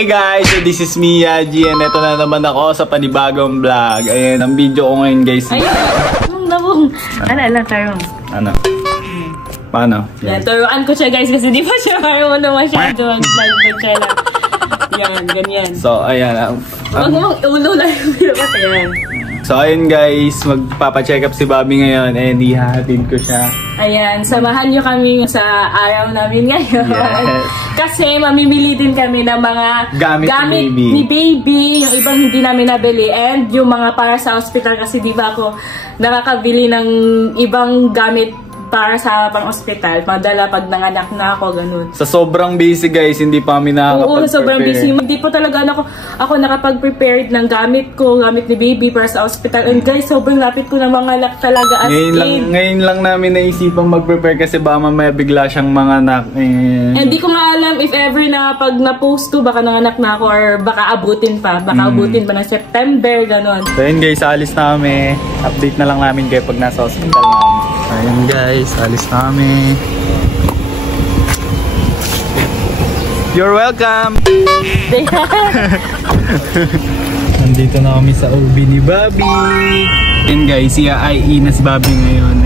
Hey guys, so this is me, Yaji, and ito na naman ako sa panibagong vlog. Ayan, ang video ko ngayon guys. Ayun! Ano tayo? Ano? Paano? Yan, turuan ko siya guys kasi di pa siya marunong masyado mag-vlog siya lang. Yan, ganyan. So, ayan. Huwag mong ulo lang yung bilabat. Ayan. So, ayun guys, magpapacheck up si Bobby ngayon and ihahatid ko siya. Ayan, samahan nyo kami sa araw namin ngayon. Yes. Kasi mamimili din kami ng mga gamit ni baby. Yung ibang hindi namin nabili. And yung mga para sa hospital kasi di ba ako nakakabili ng ibang gamit para sa pang-hospital. Madala pag nanganak na ako, ganun. Sa sobrang busy guys, hindi pa kami nakakapag-prepare. Oo, sobrang busy. Hindi po talaga ako nakapag-prepared ng gamit ko, gamit ni baby para sa hospital. And guys, sobrang lapit ko na manganak talaga as ngayon lang namin naisipang mag-prepare kasi baka mamaya bigla siyang manganak. And di ko nga alam if ever na pag na-post ko, baka nanganak na ako or baka abutin pa. Baka abutin pa ng September, ganun. So yun guys, alis na kami. Update na lang namin kayo pag nasa hospital namin. Ayun guys, alis na kami. You're welcome! Nandito na kami sa OB ni Bobby. And guys, i-IE na si Bobby ngayon.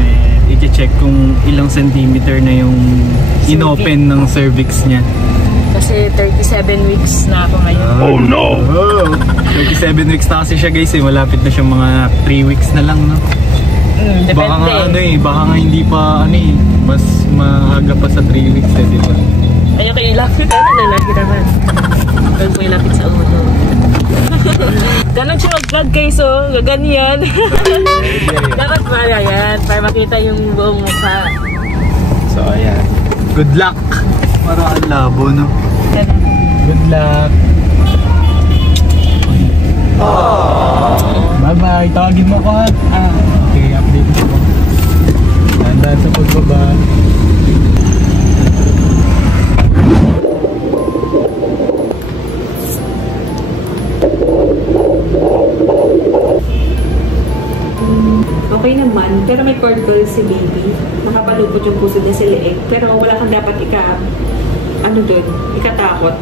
I-check kung ilang centimeter na yung inopen ng cervix niya. Kasi 37 weeks na ako ngayon. Oh no! 37 weeks na kasi siya guys eh. Malapit na siya mga 3 weeks na lang, no? Depende. Baka nga baka nga hindi pa mas maaga pa sa 3 weeks eh, di ba? Ayoko ilapit, lalaki naman. Huwag mo ilapit sa ulo. Ganon siya mag-vlog guys, so ganyan. Dapat para yan, para makita yung buong mukha. So ayan, good luck! Para ang labo, no? Good luck! Bye-bye! Tawagin mo ko ha? Okay, update mo. Tandaan sa pagbaba. Okay naman, pero may cord call si baby. Nakapalupot yung puso niya sa leeg. Pero wala kang dapat ikatakot.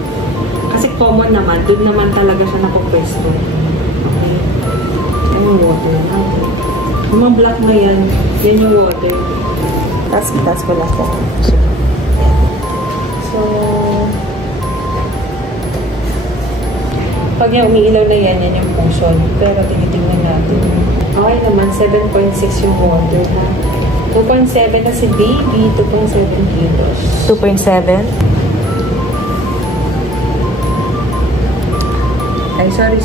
Kasi common naman, doon naman talaga siya napupwesto. Okay. Yan yung water na. Yung mga black na yan yung water. Taas ko lang po. So, pag niya umiilaw na yan yung puso. Pero tinitingnan natin. Okay naman, 7.6 yung water na. 2.7 na si baby, 2.7 kilos. 2.7? Ay, sorry.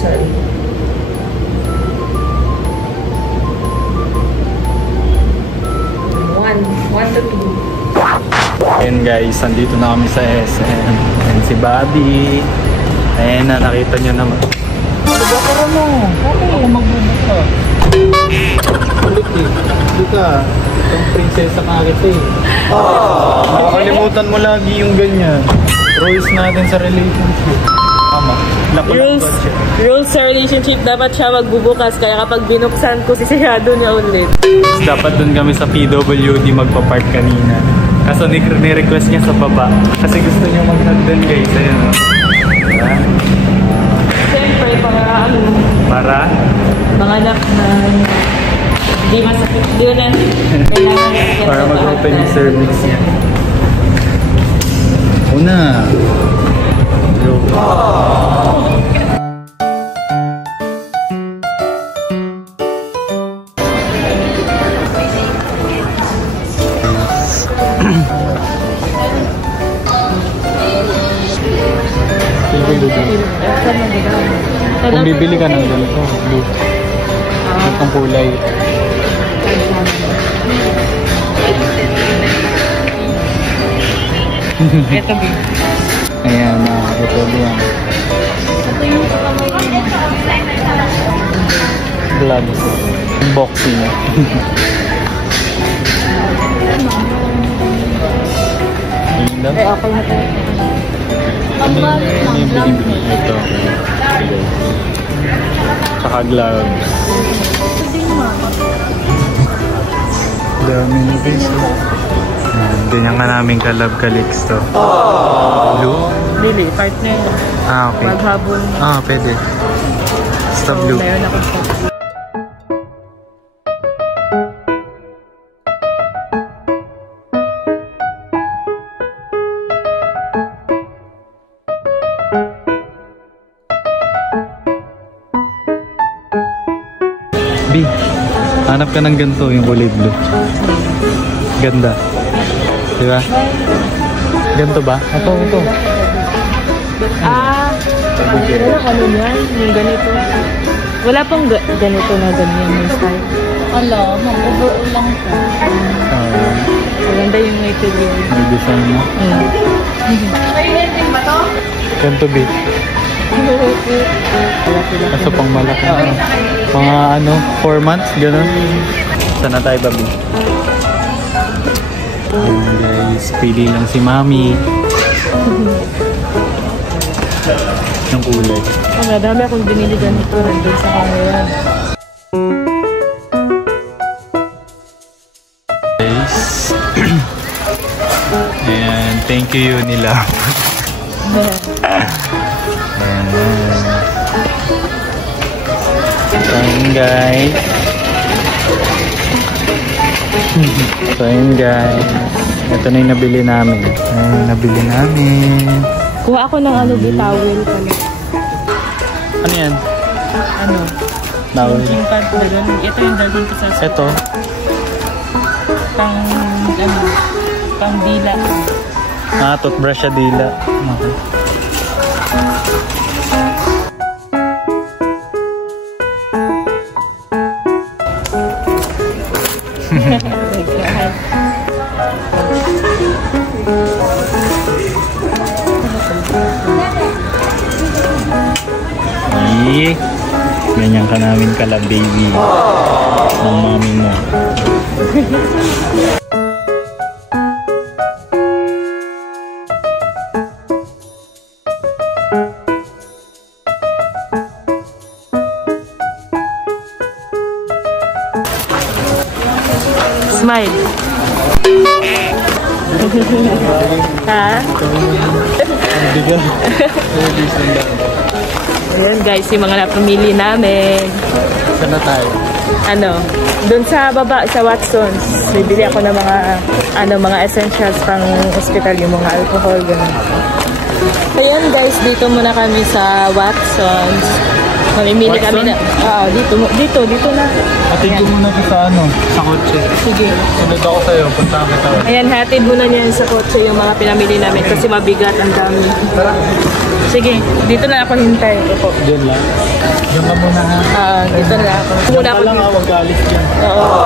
1 to 2. Ayan guys, andito na kami sa SM. Ayan si Bobby. Ayan na, nakita nyo naman. Magbubuka mo. Okay. Ako magbubuka. Ulit eh. Hindi ka. Itong prinsesa karit eh. Makakalimutan mo lagi yung ganyan. Rules natin sa relationship. Tama. Rules sa relationship, dapat siya magbubukas. Kaya kapag binuksan ko, sisirado niya ulit. Dapat dun kami sa PWD magpa-park kanina. Kaso ni-request niya sa baba. Kasi gusto niya mag-hagdan guys. Ayan o. Siyempre, para mga anak na hindi masakit. Di ba na? Para mag-open yung cervix niya. Una. Kung bibili ka ng ganito, blue. Itong kulay. Ito din. Ayan, ito din. Gloves. Unboxing. Okay na tayo. Ano yung binibili? Ito. Tsaka gloves. Dami nyo guys. Ganyan nga namin kalab-kalix to. Blue? Lili, part na yun. Ah, okay. Maghabol. Ah, pwede. Basta blue. Meron akong sa B, hanap ka ng ganito, yung kulay blue. Ganda. Diba? Ganito ba? Ito. Walang ano yan, yung ganito. Wala pong ganito na ganyan yung style. Ala, mag-overall lang po. Maganda yung may tuloy. May design mo. Din ba to? Ganito, B. Kaso pang malaki. Mga 4 months, gano'n. Saan na tayo, babi? Ayan, guys, pili lang si Mami. Yung kulay. Madami akong binili ganito nandun sa kanila. Guys. Ayan, thank you nila. Ayan. Ayan, guys. So, ayan, guys. Ito na yung nabili namin. Ayan, nabili namin. Kuha ako ng towel pala. Ano yan? Ano? Towel. Yung pad na gano'n. Ito yung dalhin ko sa Ito. pang dila. Toothbrush sa dila. Okay. Ganyan ka namin kala baby ng mami mo. Smile. Ha? Ayan guys, yung mga napamili namin. Saan na tayo? Doon sa baba, sa Watson's. Bibili ako ng mga essentials pang hospital, yung mga alcohol, gano'n. Ayan guys, dito muna kami sa Watson's. Mamimili kami na. Dito na. Hatid ko muna ko sa kotse. Sige. Sunod ako sa'yo, punta kami tayo. Ayan, hatid muna niya sa kotse yung mga pinamili namin kasi mabigat ang dami. Sige, dito na ako hintay. Diyan lang. Diyan ka muna ha. Dito na ako. Muna ako. Lang wag galis dyan. Oo.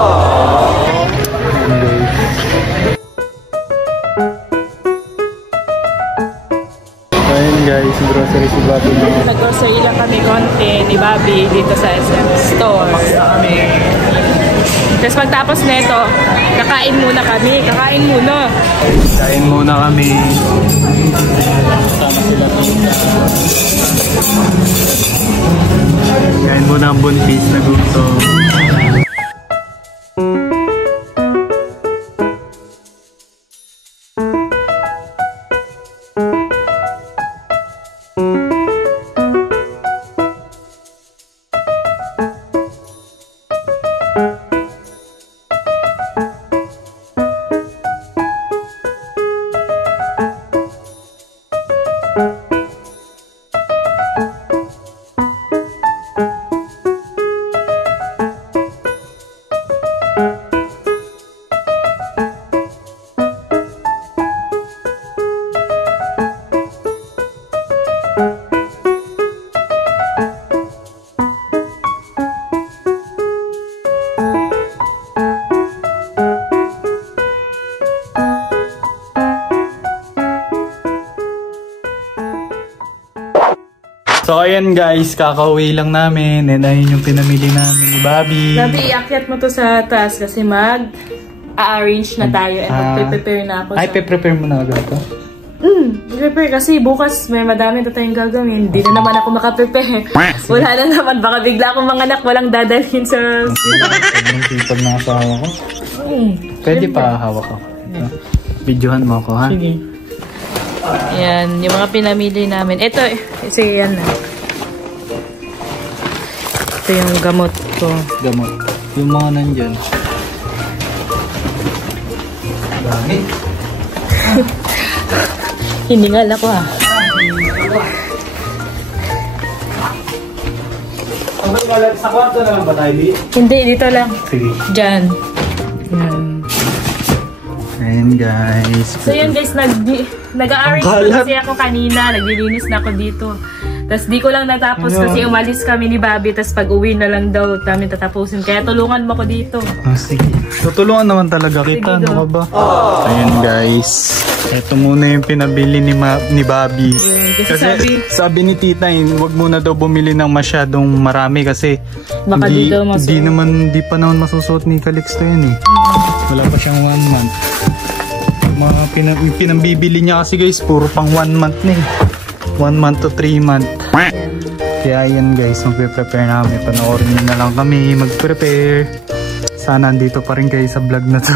Ayun guys, grocery si Bobby. Nag-grocery lang kami konti ni Bobby dito sa SM Store. Tapos pagtapos nito, kakain muna kami. Kain muna kami. Sama sila tita. Kain muna ang buntis na gusto. So ayan guys, kakauwi lang namin and ayun yung pinamili namin ni Bobby. Sabi, iakyat mo to sa taas kasi mag-arrange na tayo and mag-prepare na ako. Ay, prepare mo na agad ito? Prepare kasi bukas may madami na tayong gagawin. Hindi na naman ako makaprepare. Wala na naman, baka bigla akong mga anak walang dadalhin sa... Sobrang sipag na asawa ko. Pwede pa hawak ako. Videohan mo ako ha? Sige. Ayan, yung mga pinamili namin. Ito Kasi yan na. Ito yung gamot ko. Gamot. Yung mga nandyan. Dami. Hiningal ako ah. Sa kwarto na lang ba tayo, Bi? Hindi, dito lang. Sige. Diyan. Yan. Ayan guys. So yun guys, nag-a-arrange kasi ako kanina. Naglilinis na ako dito. Tapos di ko lang natapos kasi umalis kami ni Bobby. Tapos pag uwi na lang daw namin tatapusin. Kaya tulungan mo ko dito. Oh, sige. Tutulungan naman talaga kita. Sige, ano ka ba? Ayan guys. Ito muna yung pinabili ni Bobby. Kasi sabi ni tita, huwag muna daw bumili ng masyadong marami kasi baka di pa naman masusuot ni Calixto yun eh. Wala pa siyang 1 month. Mga pinambibili niya kasi guys, puro pang 1 month na eh. 1 month to 3 month. Kaya yan guys, magpe-prepare namin. Panoorin nyo na lang kami mag-prepare. Sana andito pa rin kayo sa vlog na to.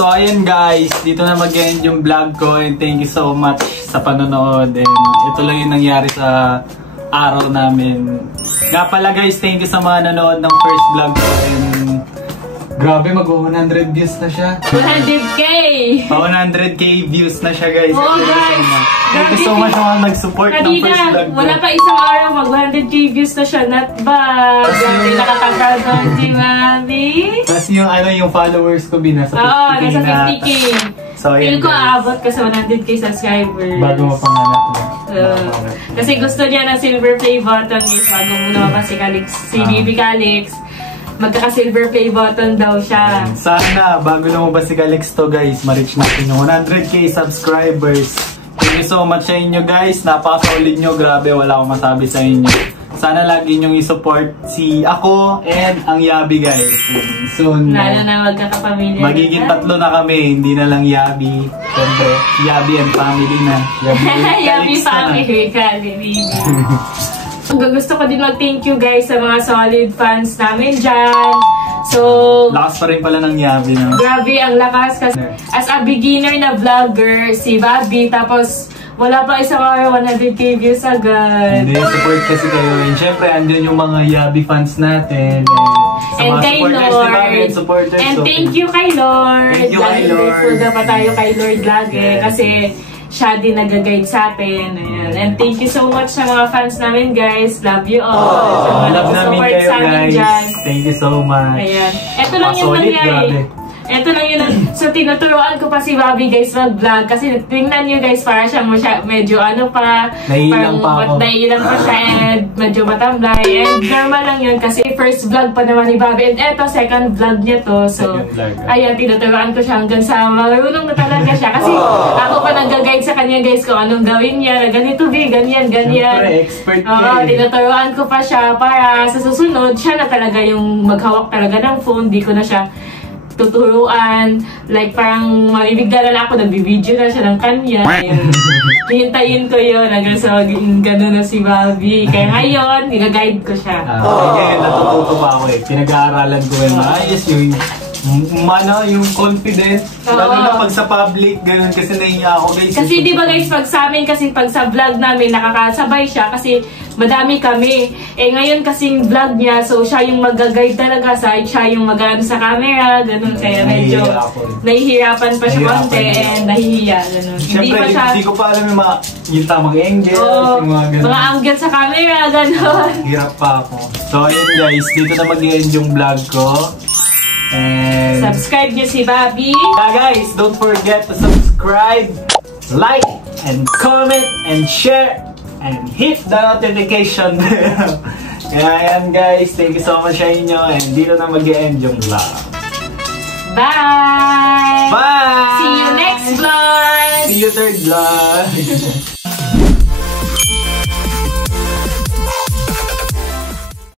So ayan guys, dito na mag-end yung vlog ko and thank you so much sa panonood and ito lang yung nangyari sa araw namin. Nga pala guys, thank you sa mga nanood ng first vlog ko and grabe mag-100 views na siya. 100k! 100k views na siya guys. Oh guys! Thank you so much sa mga nag-support ng first vlog ko. Wala pa isang araw mag-100k views na siya. Not bad! Grabe nakatanggal doon si Mami. Tapos yung ano yung followers ko binasa 50k oo, nasa 50k. So, feel ko aabot ka sa 100k subscribers. Bago mo pangalat mo. Kasi gusto niya ng silver play button guys. Bago mo naman si Calix, si Baby Calix. Magkaka-silver play button daw siya. Sana, bago lumabas si Calixto guys, ma-reach natin yung 100k subscribers. Thank you so much sa inyo guys. Napaka-solid nyo. Grabe, wala akong masabi sa inyo. sana lagi nyo i-support ako and ang Yabi guys. Soon, lalo na magkakapamilya. magiging 3 na kami, hindi na lang Yabi. Siyempre, Yabi and family na. Yabi family, baby. Gusto ko din mag-thank you guys sa mga solid fans namin dyan. So, lakas pa rin pala ng Yabi, no? Grabe, ang lakas kasi as a beginner na vlogger, si Bobby, tapos wala pa isang araw, 100k views agad. Hindi, support kasi kayo. And syempre, andun yung mga Yabi fans natin. And kay Lord. And thank you kay Lord. Thank you kay Lord. Grateful na pa tayo kay Lord lagi. Kasi siya din nag-guide sa atin. Ayan. And thank you so much sa mga fans namin, guys. Love you all. Love namin kayo, guys. Thank you so much. Ayan. Ito lang yung nangyari. Ito lang yun. So, tinuturuan ko pa si Bobby, guys, mag-vlog. Kasi tingnan nyo, guys, para siyang medyo ano pa. Naiilang pa ako. Naiilang pa siya and medyo matamlay. And normal lang yun kasi first vlog pa naman ni Bobby. And eto, second vlog niya to. So, ayan, tinuturuan ko siya hanggang sa marunong na talaga siya. Kasi ako pa nag-guide sa kanya, guys, kung anong gawin niya. Ganito, ganyan. Siyempre, expert Oo, tinuturuan ko pa siya para sa susunod, siya na talaga yung maghawak talaga ng phone. Di ko na siya tuturuan. Like, parang mabibigla na ako, nagbibideo na siya ng kanya. Hintayin ko yun. Hanggang sa maging gano'n na si Bobby. Kaya ngayon, nag-guide ko siya. Ngayon, natututo pa ako eh. Pinag-aaralan ko yung maayos yung confidence. Lalo na pag sa public, gano'n kasi nahiya ako guys. Kasi di ba guys, pag sa amin, kasi pag sa vlog namin, nakakasabay siya kasi madami kami. Eh ngayon kasing vlog niya, so siya yung mag-guide talaga, siya yung mag-ano sa camera, gano'n. Kaya medyo nahihirapan pa siya konti and nahihiya, gano'n. Siyempre, hindi ko pa alam yung tamang angle, yung mga gano'n. Mga angle sa camera, gano'n. Hirap pa ako. So ayun guys, dito na mag-end yung vlog ko. And subscribe nyo si Bobby. Guys, don't forget to subscribe, like, and comment, and share, and hit the notification bell. Kaya yan guys, thank you so much sa inyo. And dito na mag-end yung vlog. Bye! Bye! See you next vlog! See you third vlog!